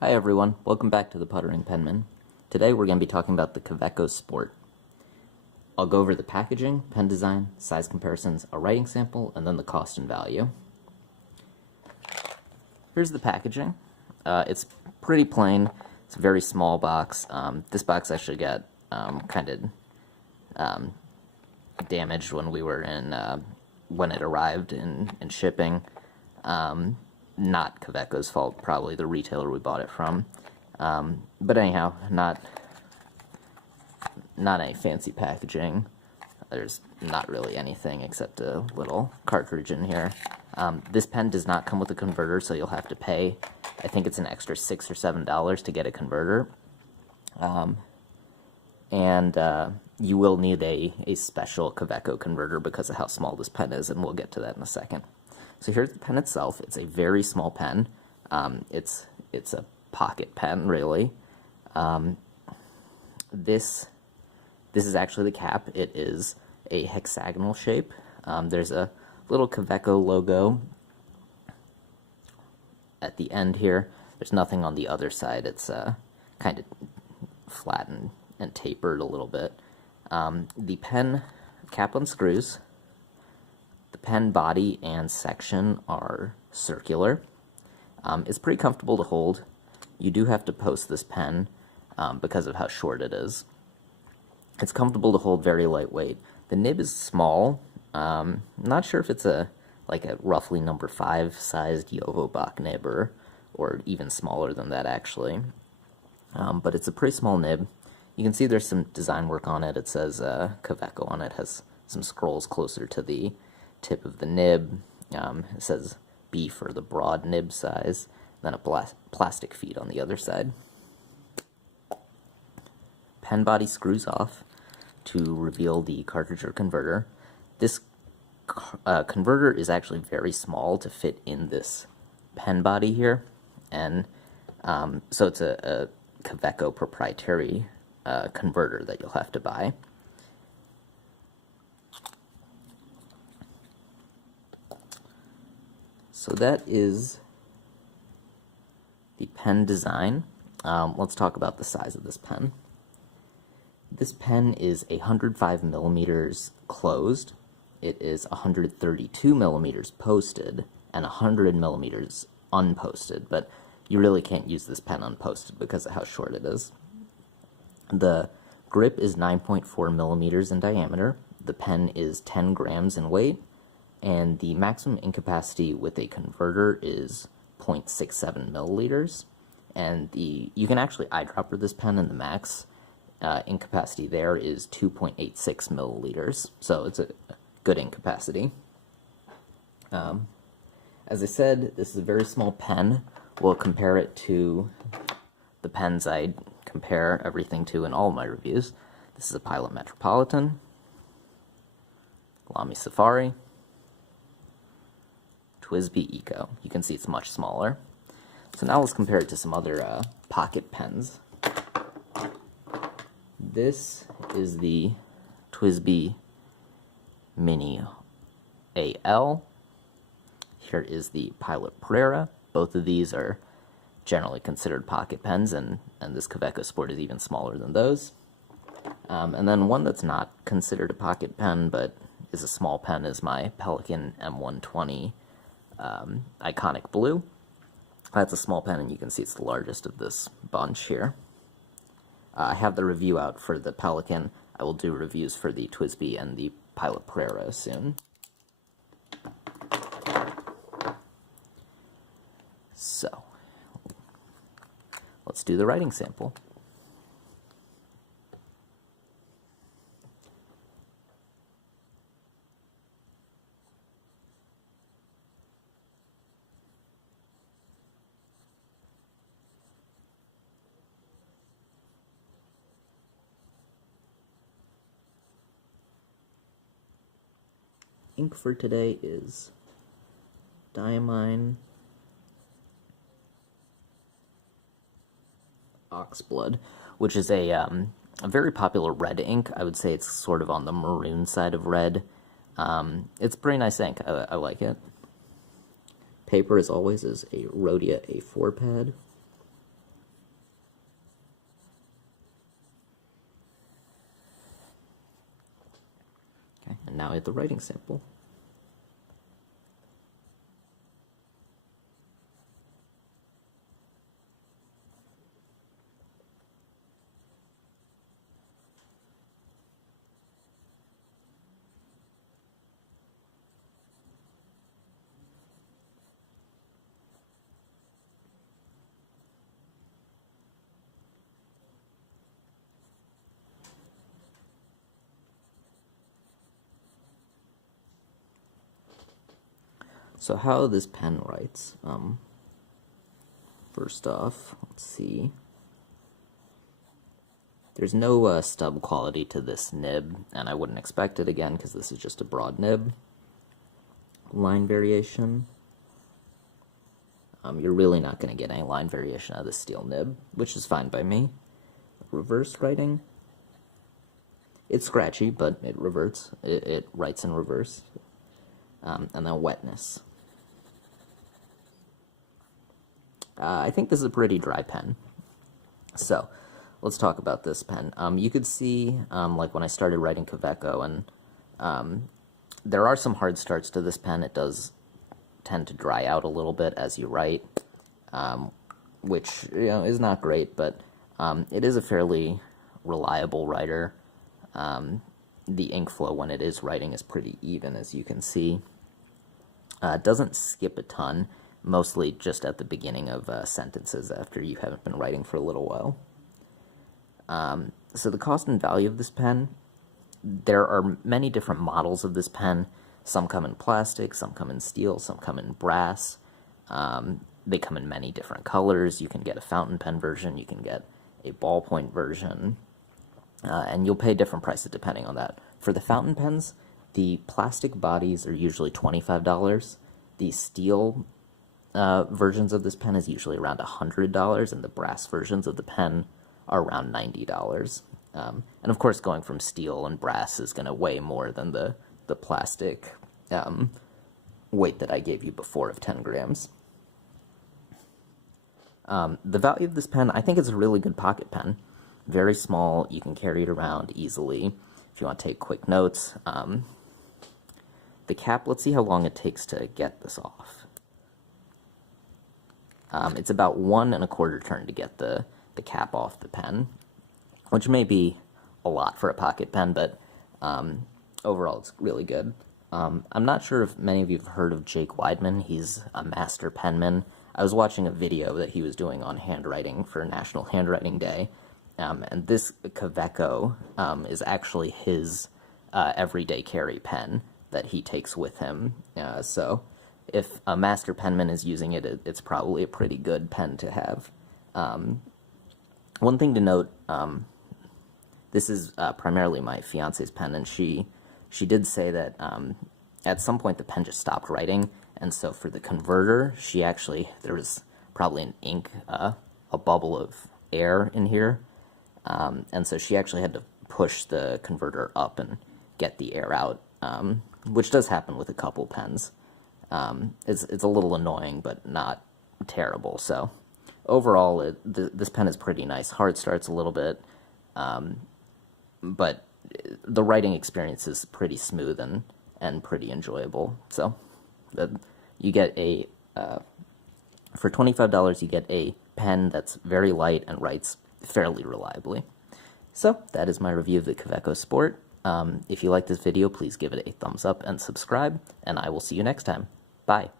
Hi everyone, welcome back to the Puttering Penman. Today we're going to be talking about the Kaweco Sport. I'll go over the packaging, pen design, size comparisons, a writing sample, and then the cost and value. Here's the packaging. It's pretty plain. It's a very small box. This box actually got kind of damaged when we were when it arrived in shipping. Not Kaweco's fault, probably the retailer we bought it from. But anyhow, not any fancy packaging. There's not really anything except a little cartridge in here. This pen does not come with a converter, so you'll have to pay, I think it's an extra $6 or $7 to get a converter. You will need a special Kaweco converter because of how small this pen is, and we'll get to that in a second. So here's the pen itself. It's a very small pen. It's a pocket pen, really. This is actually the cap. It is a hexagonal shape. There's a little Kaweco logo at the end here. There's nothing on the other side. It's kind of flat and tapered a little bit. The pen cap unscrews. The pen body and section are circular. It's pretty comfortable to hold. You do have to post this pen because of how short it is. It's comfortable to hold, very lightweight. The nib is small. Not sure if it's like a roughly number 5 sized Jovobach nib or even smaller than that actually. But it's a pretty small nib. You can see there's some design work on it. It says Kaweco on it. Has some scrolls closer to the tip of the nib. It says B for the broad nib size, then a plastic feet on the other side. Pen body screws off to reveal the cartridge or converter. This converter is actually very small to fit in this pen body here, and so it's a Kaweco proprietary converter that you'll have to buy. So that is the pen design. Let's talk about the size of this pen. This pen is 105 millimeters closed. It is 132 millimeters posted and 100 millimeters unposted, but you really can't use this pen unposted because of how short it is. The grip is 9.4 millimeters in diameter. The pen is 10 grams in weight. And the maximum ink capacity with a converter is 0.67 milliliters. And you can actually eyedropper this pen, and the max ink capacity there is 2.86 milliliters. So it's a good ink capacity. As I said, this is a very small pen. We'll compare it to the pens I compare everything to in all my reviews. This is a Pilot Metropolitan, Lamy Safari, TWSBI Eco. You can see it's much smaller. So now let's compare it to some other pocket pens. This is the TWSBI Mini AL. Here is the Pilot Prera. Both of these are generally considered pocket pens, and this Kaweco Sport is even smaller than those. And then one that's not considered a pocket pen but is a small pen is my Pelikan M120 Iconic Blue. That's a small pen, and you can see it's the largest of this bunch here. I have the review out for the Pelikan. I will do reviews for the TWSBI and the Pilot Prera soon. So, let's do the writing sample. Ink for today is Diamine Oxblood, which is a very popular red ink. I would say it's sort of on the maroon side of red. It's pretty nice ink. I like it. Paper, as always, is a Rhodia A4 pad. And now I have the writing sample. So how this pen writes, first off, let's see. There's no stub quality to this nib, and I wouldn't expect it again because this is just a broad nib. Line variation. You're really not going to get any line variation out of the steel nib, which is fine by me. Reverse writing. It's scratchy, but it reverts. It writes in reverse. And then wetness. I think this is a pretty dry pen. So, let's talk about this pen. You could see, like when I started writing Kaweco, and there are some hard starts to this pen. It does tend to dry out a little bit as you write, which is not great, but it is a fairly reliable writer. The ink flow when it is writing is pretty even, as you can see. It doesn't skip a ton, mostly just at the beginning of sentences after you haven't been writing for a little while. So the cost and value of this pen, there are many different models of this pen. Some come in plastic, some come in steel, some come in brass. They come in many different colors. You can get a fountain pen version, you can get a ballpoint version, and you'll pay different prices depending on that. For the fountain pens, the plastic bodies are usually $25. The steel versions of this pen is usually around $100, and the brass versions of the pen are around $90. And of course, going from steel and brass is going to weigh more than the plastic weight that I gave you before of 10 grams. The value of this pen, I think it's a really good pocket pen. Very small, you can carry it around easily if you want to take quick notes. The cap, let's see how long it takes to get this off. It's about 1 1/4 turn to get the cap off the pen, which may be a lot for a pocket pen, but overall it's really good. I'm not sure if many of you have heard of Jake Weidman. He's a master penman. I was watching a video that he was doing on handwriting for National Handwriting Day, and this Kaweco is actually his everyday carry pen that he takes with him. So if a master penman is using it, it's probably a pretty good pen to have. One thing to note, this is primarily my fiance's pen, and she did say that at some point the pen just stopped writing, and so for the converter, there was probably an ink, a bubble of air in here, and so she actually had to push the converter up and get the air out, which does happen with a couple pens. It's a little annoying, but not terrible. So overall, this pen is pretty nice. Hard starts a little bit, but the writing experience is pretty smooth and pretty enjoyable. So you get for $25, you get a pen that's very light and writes fairly reliably. So that is my review of the Kaweco Sport. If you like this video, please give it a thumbs up and subscribe, and I will see you next time. Bye.